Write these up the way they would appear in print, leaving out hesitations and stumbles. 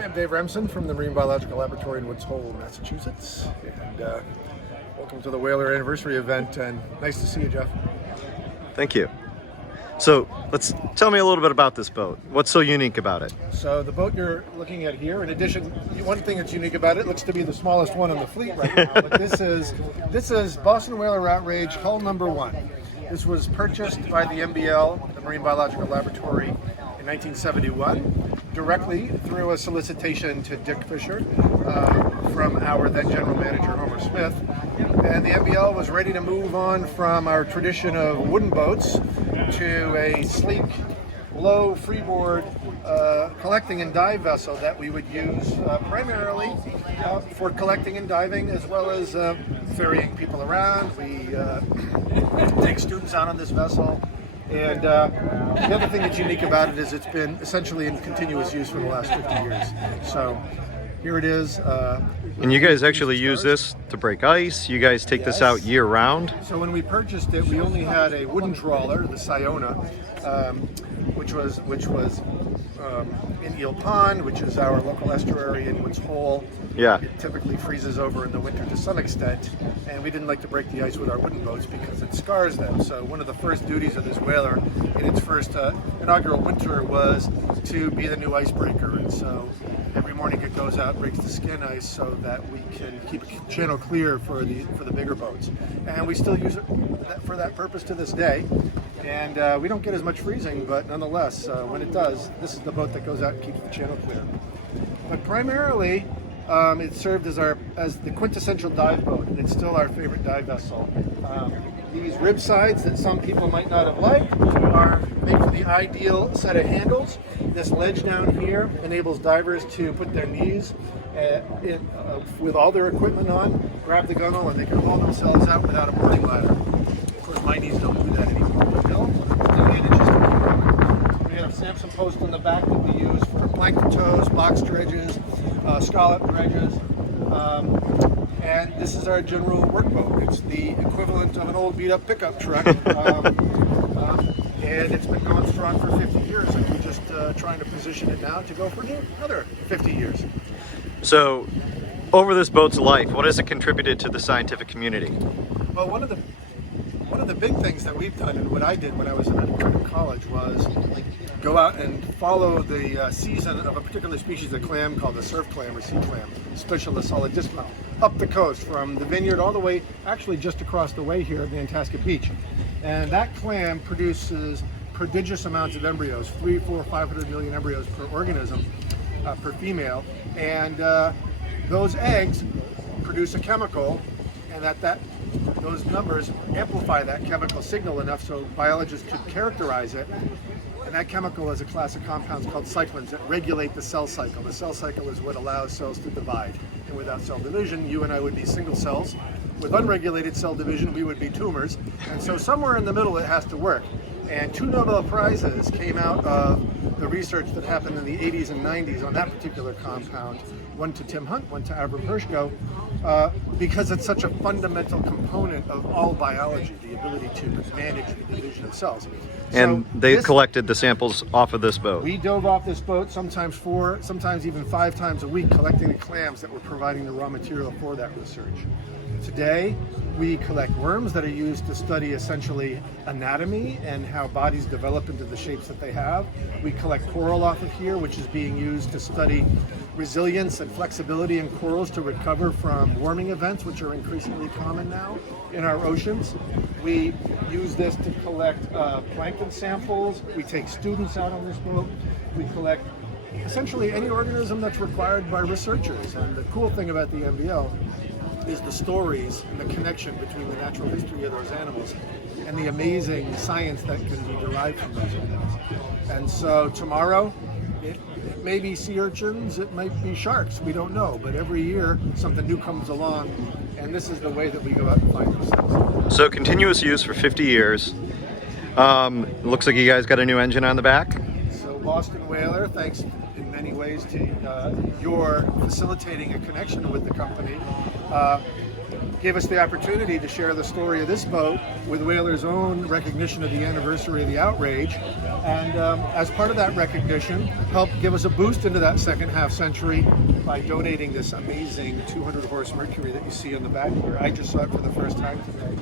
Hi, I'm Dave Remsen from the Marine Biological Laboratory in Woods Hole, Massachusetts, and welcome to the Whaler Anniversary event, and nice to see you, Jeff. Thank you. So tell me a little bit about this boat. What's so unique about it? So the boat you're looking at here, in addition, one thing that's unique about it, looks to be the smallest one on the fleet right now, but this is Boston Whaler Outrage Hull number 1. This was purchased by the MBL, the Marine Biological Laboratory, in 1971, directly through a solicitation to Dick Fisher from our then general manager, Homer Smith. And the MBL was ready to move on from our tradition of wooden boats to a sleek, low freeboard collecting and dive vessel that we would use primarily for collecting and diving, as well as ferrying people around. We take students out on this vessel. And the other thing that's unique about it is it's been essentially in continuous use for the last 50 years. So here it is. And you guys actually use this to break ice? You guys take this out year round? So when we purchased it, we only had a wooden trawler, the Siona, which was in Eel Pond, which is our local estuary in Woods Hole. Yeah. It typically freezes over in the winter to some extent, and we didn't like to break the ice with our wooden boats because it scars them. So one of the first duties of this whaler in its first inaugural winter was to be the new icebreaker. And so every morning it goes out, breaks the skin ice so that we can keep a channel clear for the bigger boats. And we still use it for that purpose to this day. And we don't get as much freezing, but nonetheless, when it does, this is the boat that goes out and keeps the channel clear. But primarily, it served as the quintessential dive boat, and it's still our favorite dive vessel. These rib sides that some people might not have liked are made for the ideal set of handles. This ledge down here enables divers to put their knees with all their equipment on, grab the gunnel, and they can haul themselves out without a boarding ladder. Of course, my knees don't do that anymore, but they'll manage just to keep going. We have a Samson post on the back that we use for plankton tows, box dredges, scallop dredges, and this is our general workboat. It's the equivalent of an old beat-up pickup truck, and it's been going strong for 50 years, and we're just trying to position it now to go for another 50 years. So, over this boat's life, what has it contributed to the scientific community? Well, one of the big things that we've done, and what I did when I was in college, was go out and follow the season of a particular species of clam called the surf clam or sea clam, Specialus solidissima, up the coast from the vineyard all the way, actually just across the way here at Nantasket Beach. And that clam produces prodigious amounts of embryos, 300, 400, 500 million embryos per organism, per female. And those eggs produce a chemical, and those numbers amplify that chemical signal enough so biologists could characterize it. And that chemical is a class of compounds called cyclins that regulate the cell cycle. The cell cycle is what allows cells to divide. And without cell division, you and I would be single cells. With unregulated cell division, we would be tumors. And so somewhere in the middle it has to work. And 2 Nobel Prizes came out of the research that happened in the 80s and 90s on that particular compound. One to Tim Hunt, one to Avram Hershko, because it's such a fundamental component of all biology, the ability to manage the division of cells. And so they collected the samples off of this boat? We dove off this boat sometimes 4, sometimes even 5 times a week, collecting the clams that were providing the raw material for that research. Today, we collect worms that are used to study essentially anatomy and how bodies develop into the shapes that they have. We collect coral off of here, which is being used to study resilience and flexibility in corals to recover from warming events, which are increasingly common now in our oceans. We use this to collect plankton samples. We take students out on this boat. We collect essentially any organism that's required by researchers. And the cool thing about the MBL is the stories and the connection between the natural history of those animals and the amazing science that can be derived from those animals. And so tomorrow, it may be sea urchins, it might be sharks, we don't know. But every year, something new comes along, and this is the way that we go out and find those things. So continuous use for 50 years. Looks like you guys got a new engine on the back. So Boston Whaler, thanks in many ways to your facilitating a connection with the company, gave us the opportunity to share the story of this boat with Whaler's own recognition of the anniversary of the outrage. And as part of that recognition, helped give us a boost into that second half century by donating this amazing 200 horse Mercury that you see on the back here. I just saw it for the first time today.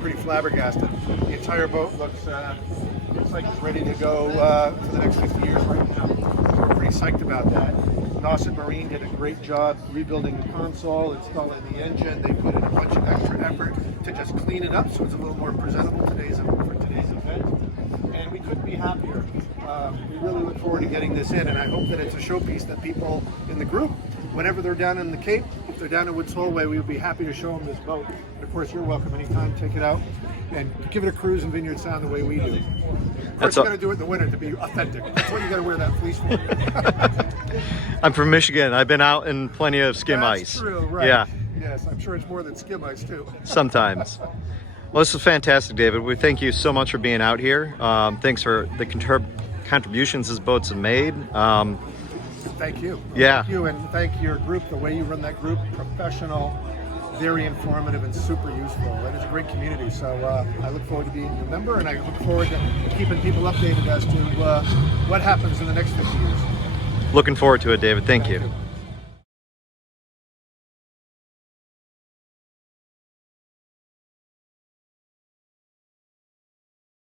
Pretty flabbergasted. The entire boat looks like it's ready to go for the next 50 years right now. So we're pretty psyched about that. Nauset Marine did a great job rebuilding the console, installing the engine. They put in a bunch of extra effort to just clean it up so it's a little more presentable for today's event. And we couldn't be happier. We really look forward to getting this in, and I hope that it's a showpiece that people in the group, whenever they're down in the Cape, if they're down in Woods Holway, we would be happy to show them this boat. And of course, you're welcome anytime. Take it out and give it a cruise in Vineyard Sound the way we do. Of course, you got to do it in the winter to be authentic. That's what you got to wear that fleece for. I'm from Michigan. I've been out in plenty of skim ice. That's true, right? Yeah. Yes, I'm sure it's more than skim ice too. Sometimes. Well, this is fantastic, David. We thank you so much for being out here. Thanks for the contributions these boats have made. Thank you. Yeah. Thank you, and thank your group. The way you run that group, professional, very informative, and super useful. And it's a great community. So I look forward to being a member, and I look forward to keeping people updated as to what happens in the next 50 years. Looking forward to it, David. Thank you.